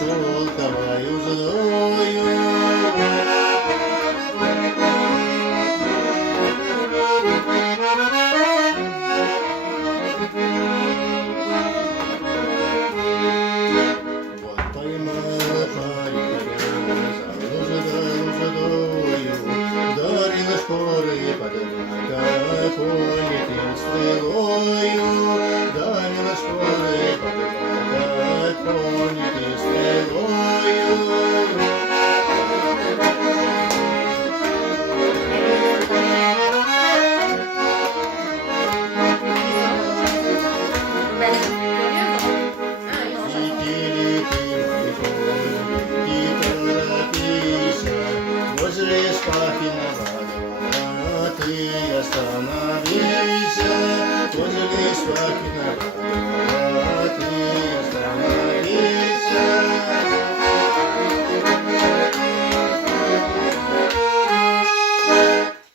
шелковою уздою. Вот поймал парня за ударил шпоры под конником стрелою, ударил шпоры под конником стрелою. Возле Спахиного двора ты остановился, возле Спахиного